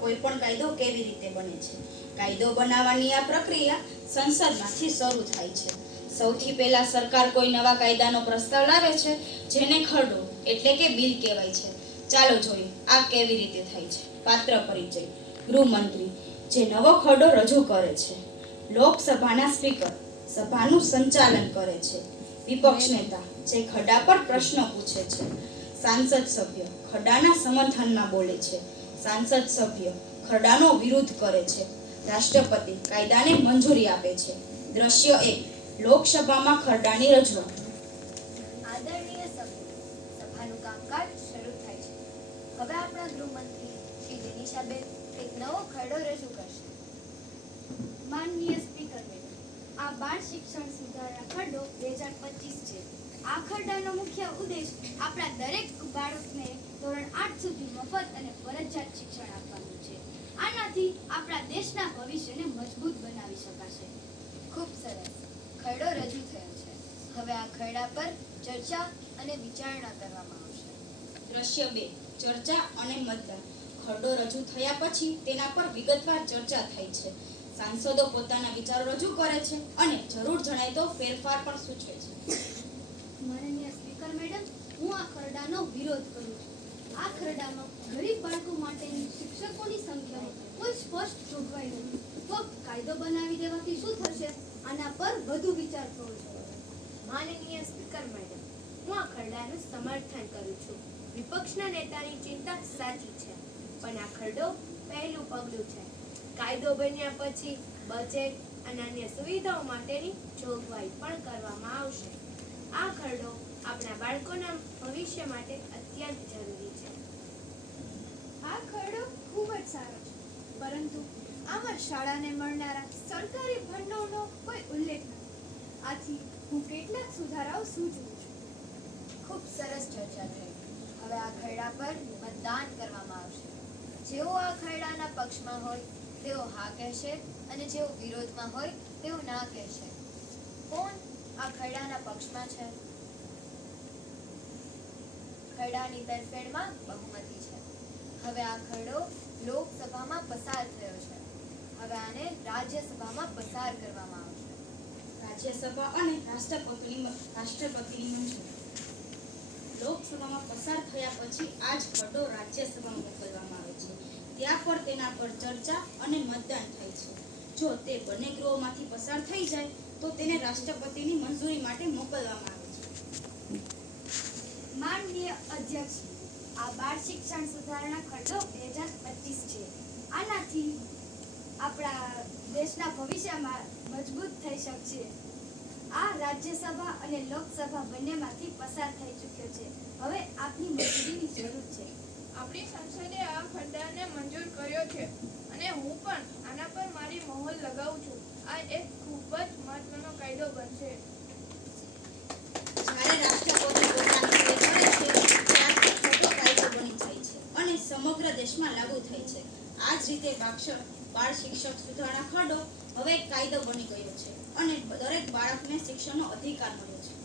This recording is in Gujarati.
કોઈ પણ કાયદો કેવી રીતે બને છે? કાયદો બનાવવાની આ પ્રક્રિયા સંસદમાંથી શરૂ થાય છે. સૌથી પહેલા સરકાર કોઈ નવા કાયદાનો પ્રસ્તાવ લાવે છે, જેને ખરડો એટલે કે બિલ કહેવાય છે. ચાલો જોઈએ આ કેવી રીતે થાય છે. પાત્ર પરિચય. ગૃહમંત્રી જે નવો ખરડો રજૂ કરે છે. લોકસભાના સ્પીકર સભાનું સંચાલન કરે છે. વિપક્ષ નેતા જે ખરડા પર પ્રશ્ન પૂછે છે. સાંસદ સભ્ય ખરડાના સમર્થનમાં બોલે છે. સાંસદ સભ્ય ખરડાનો વિરોધ કરે છે. રાષ્ટ્રપતિ કાયદાને મંજૂરી આપે છે. દ્રશ્ય 1. લોકસભામાં ખરડાની રજૂઆત. આદરણીય સભ્યો, સભાનું કામકાજ શરૂ થાય છે. હવે આપણા ગૃહમંત્રી શ્રી જેનિશાબેન એક નવો ખરડો રજૂ કરશે. માનનીય સ્પીકર મેડમ, આ બાળ શિક્ષણ સુધારણા ખરડો 2025 છે. આ ખરડાનો મુખ્ય ઉદ્દેશ આપણા દરેક બાળકને ધોરણ 8 સુધી મફત અને ફરજિયાત શિક્ષણ આપવાનું છે. આનાથી આપણા દેશના ભવિષ્યને મજબૂત બનાવી શકાશે. ખૂબ સરસ. ખરડો રજૂ થયો છે. હવે આ ખરડા પર ચર્ચા અને વિચારણા કરવામાં આવશે. દ્રશ્ય 2. ચર્ચા અને મતદાન. ખરડો રજૂ થયા પછી તેના પર વિગતવાર ચર્ચા થાય છે. સાંસદો પોતાના વિચારો રજૂ કરે છે અને જરૂર જણાય તો ફેરફાર પણ સૂચવે છે. માનનીય સ્પીકર મેડમ, હું આ ખરડાનો વિરોધ કરું છું. આ ખરડામાં ગરીબ બાળકો માટેની શિક્ષકોની સંખ્યામાં કોઈ સ્પષ્ટ જોગવાઈ નથી. ફક્ત કાયદો બનાવી દેવાથી શું થશે? આના પર વધુ વિચાર કરવો જોઈએ. માનનીય સ્પીકર મેડમ, હું આ ખરડાનું સમર્થન કરું છું. વિપક્ષના નેતાની ચિંતા સાચી છે, પણ આ ખરડો પહેલું પગલું છે. કાયદો બન્યા પછી બજેટ અને અન્ય સુવિધાઓ માટેની જોગવાઈ પણ કરવામાં આવશે. આ ખરડો આપણા બાળકોના ભવિષ્ય માટે અત્યંત જરૂરી છે. આ ખરડો ખૂબ જ સારો છે, પરંતુ આમાં શાળાને મળનારા સરકારી ભંડોળનો કોઈ ઉલ્લેખ નથી. આથી હું કેટલાક સુધારાઓ સૂચવું છું. ખૂબ સરસ ચર્ચા થઈ. હવે આ ખરડા પર મતદાન કરવામાં આવશે. જેઓ આ ખરડાના પક્ષમાં હોય તેઓ હા કહેશે અને જેઓ વિરોધમાં હોય તેઓ ના કહેશે. કોણ આ ખરડાના પક્ષમાં છે? ખરડાની તરફેણમાં બહુમતી છે. હવે આ ખરડો લોકસભામાં પસાર થયો છે. હવે આને રાજ્યસભામાં પસાર કરવામાં આવશે. રાજ્યસભા અને રાષ્ટ્રપતિની મંજૂરી. લોકસભામાં પસાર થયા પછી આ જ ખરડો રાજ્યસભામાં મોકલવામાં આવે છે. ત્યાં પર તેના પર ચર્ચા અને મતદાન થાય છે. જો તે બંને ગૃહોમાંથી પસાર થઈ જાય તો તેને રાષ્ટ્રપતિની મંજૂરી માટે મોકલવામાં આવે છે. માનનીય અધ્યક્ષ, આ બાળ શિક્ષણ સુધારણા ખરડો 2025 છે. આનાથી આપણા દેશના ભવિષ્યમાં મજબૂત થઈ શકશે. આ રાજ્યસભા અને લોકસભા બંનેમાંથી પસાર થઈ ચૂક્યો છે. હવે આપની મંજૂરીની જરૂર છે. આપણી સંસદે આ ખરડાને મંજૂર કર્યો છે અને હું પણ આના પર મારી મહોર લગાવું છું. આ એક ખૂબ જ મહત્વનો કાયદો બનશે. જ્યારે રાષ્ટ્રપતિ પોતાની સહી કરે છે ત્યારથી ખરડો કાયદો બની જાય છે અને સમગ્ર દેશમાં લાગુ થાય છે. આ જ રીતે બાળ શિક્ષક સુધારણા ખરડો હવે એક કાયદો બની ગયો છે અને દરેક બાળકને શિક્ષણનો અધિકાર મળ્યો છે.